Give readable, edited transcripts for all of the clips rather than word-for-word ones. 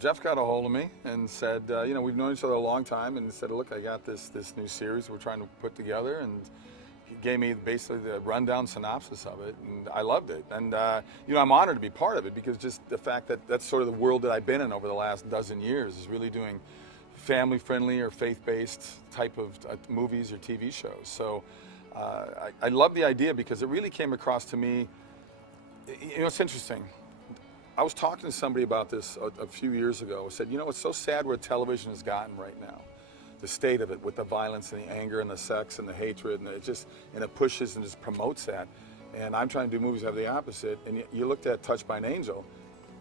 Jeff got a hold of me and said, you know, we've known each other a long time, and said, look, I got this new series we're trying to put together, and he gave me basically the rundown synopsis of it, and I loved it. And you know, I'm honored to be part of it, because just the fact that that's sort of the world that I've been in over the last dozen years, is really doing family-friendly or faith-based type of movies or TV shows. So I love the idea, because it really came across to me. You know, it's interesting. I was talking to somebody about this a few years ago. I said, you know, it's so sad where television has gotten right now. The state of it, with the violence and the anger and the sex and the hatred, and it pushes and just promotes that. And I'm trying to do movies that have the opposite. And you looked at Touched by an Angel,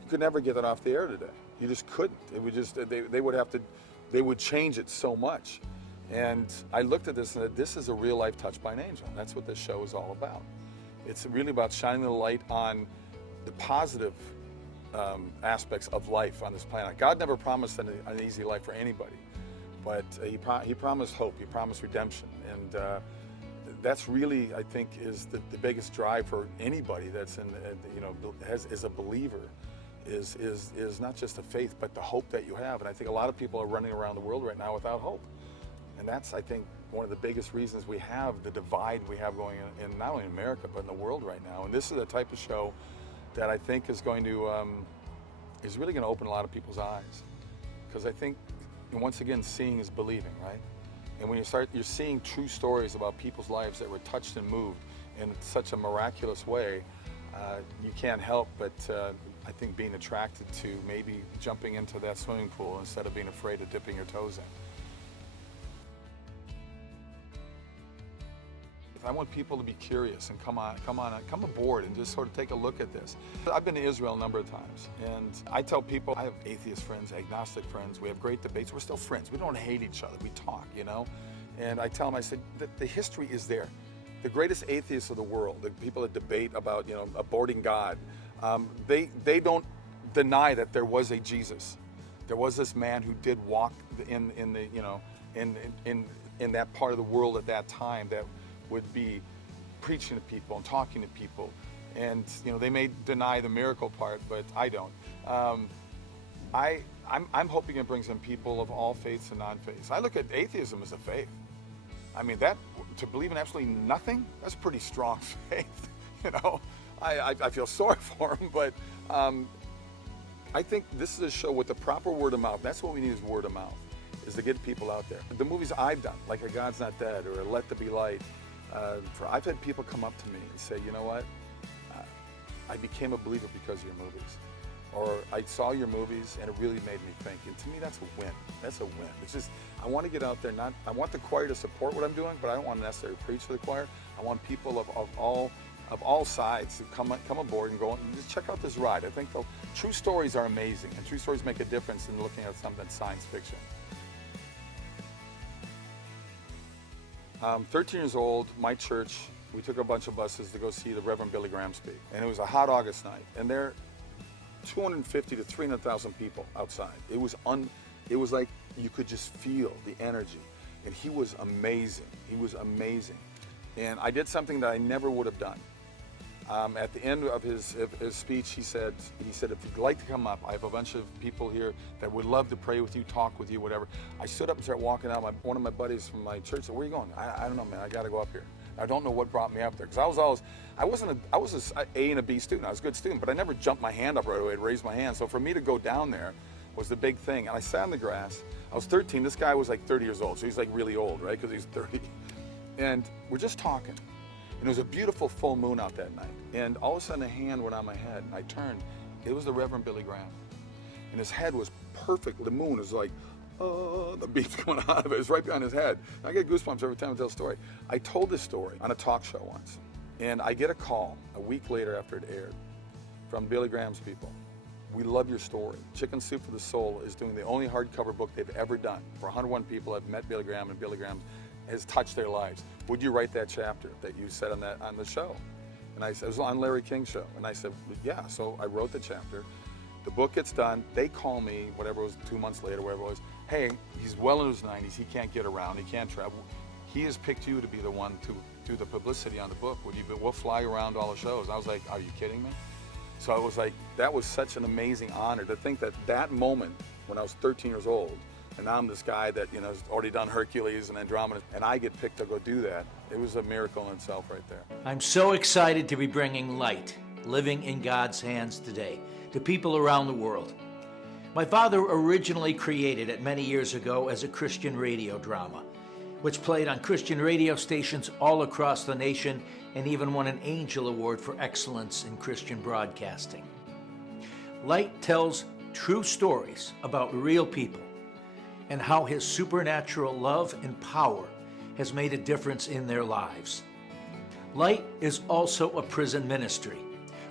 you could never get that off the air today. You just couldn't. It would just, they would change it so much. And I looked at this and said, this is a real life Touched by an Angel. And that's what this show is all about. It's really about shining the light on the positive aspects of life on this planet. God never promised an easy life for anybody, but he promised hope, he promised redemption, and that's really, I think, is the biggest drive for anybody that's you know, is a believer, is not just the faith, but the hope that you have. And I think a lot of people are running around the world right now without hope, and that's, I think, one of the biggest reasons we have the divide we have going in not only in America but in the world right now. And this is the type of show that I think is going to is really going to open a lot of people's eyes, because I think, and once again, seeing is believing, right? And when you're seeing true stories about people's lives that were touched and moved in such a miraculous way, you can't help but I think being attracted to maybe jumping into that swimming pool instead of being afraid of dipping your toes in. I want people to be curious and come aboard and just sort of take a look at this. I've been to Israel a number of times, and I tell people, I have atheist friends, agnostic friends, we have great debates, we're still friends, we don't hate each other, we talk, you know? And I tell them, I said, the history is there. The greatest atheists of the world, the people that debate about, you know, aborting God, they don't deny that there was a Jesus. There was this man who did walk in the, you know, in that part of the world at that time, that would be preaching to people and talking to people. And you know, they may deny the miracle part, but I don't. I'm hoping it brings in people of all faiths and non-faiths. I look at atheism as a faith. I mean, that, to believe in absolutely nothing, that's pretty strong faith. You know, I feel sorry for them, but I think this is a show with the proper word of mouth. That's what we need, is word of mouth, is to get people out there. The movies I've done, like A God's Not Dead or Let There Be Light, I've had people come up to me and say, you know what, I became a believer because of your movies. Or I saw your movies and it really made me think. And to me, that's a win. That's a win. It's just, I want to get out there, I want the choir to support what I'm doing, but I don't want to necessarily preach for the choir. I want people of all sides to come aboard and go and just check out this ride. I think the true stories are amazing, and true stories make a difference in looking at something that's science fiction. 13 years old, my church, we took a bunch of buses to go see the Reverend Billy Graham speak. And it was a hot August night, and there 250 to 300,000 people outside. It was like you could just feel the energy. And he was amazing. He was amazing. And I did something that I never would have done. At the end of his speech, he said, if you'd like to come up, I have a bunch of people here that would love to pray with you, talk with you, whatever. I stood up and started walking out. One of my buddies from my church said, where are you going? I don't know, man, I got to go up here. I don't know what brought me up there, because I was an A and a B student. I was a good student, but I never jumped my hand up right away and raised my hand. So for me to go down there was the big thing. And I sat on the grass. I was 13. This guy was like 30 years old, so he's like really old, right? Because he's 30. And we're just talking. And it was a beautiful full moon out that night. And all of a sudden a hand went on my head, and I turned. It was the Reverend Billy Graham. And his head was perfect. The moon was like, oh, the beat's going out of it. It was right behind his head. I get goosebumps every time I tell a story. I told this story on a talk show once. And I get a call a week later after it aired from Billy Graham's people. We love your story. Chicken Soup for the Soul is doing the only hardcover book they've ever done. For 101 people have met Billy Graham, and Billy Graham has touched their lives. Would you write that chapter that you said on the show? And I said, it was on Larry King's show. And I said, yeah. So I wrote the chapter. The book gets done. They call me, whatever it was, 2 months later, whatever it was. Hey, he's well into his 90s. He can't get around. He can't travel. He has picked you to be the one to do the publicity on the book. We'll fly around all the shows. And I was like, are you kidding me? So I was like, that was such an amazing honor to think that that moment when I was 13 years old. And now I'm this guy that, you know, has already done Hercules and Andromeda, and I get picked to go do that. It was a miracle in itself right there. I'm so excited to be bringing Light, Living in God's Hands today, to people around the world. My father originally created it many years ago as a Christian radio drama, which played on Christian radio stations all across the nation and even won an Angel Award for excellence in Christian broadcasting. Light tells true stories about real people and how his supernatural love and power has made a difference in their lives. Light is also a prison ministry.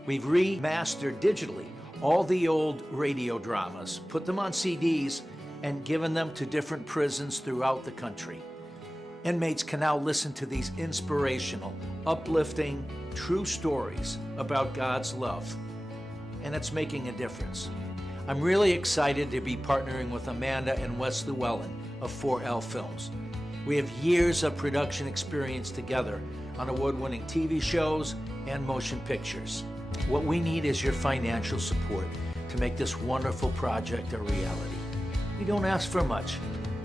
We've remastered digitally all the old radio dramas, put them on CDs, and given them to different prisons throughout the country. Inmates can now listen to these inspirational, uplifting, true stories about God's love, and it's making a difference. I'm really excited to be partnering with Amanda and Wes Llewellyn of 4L Films. We have years of production experience together on award-winning TV shows and motion pictures. What we need is your financial support to make this wonderful project a reality. We don't ask for much.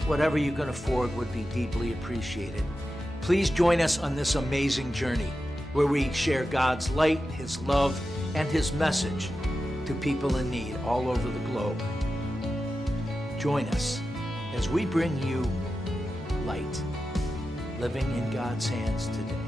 Whatever you can afford would be deeply appreciated. Please join us on this amazing journey where we share God's light, His love, and His message to people in need all over the globe. Join us as we bring you light, living in God's hands today.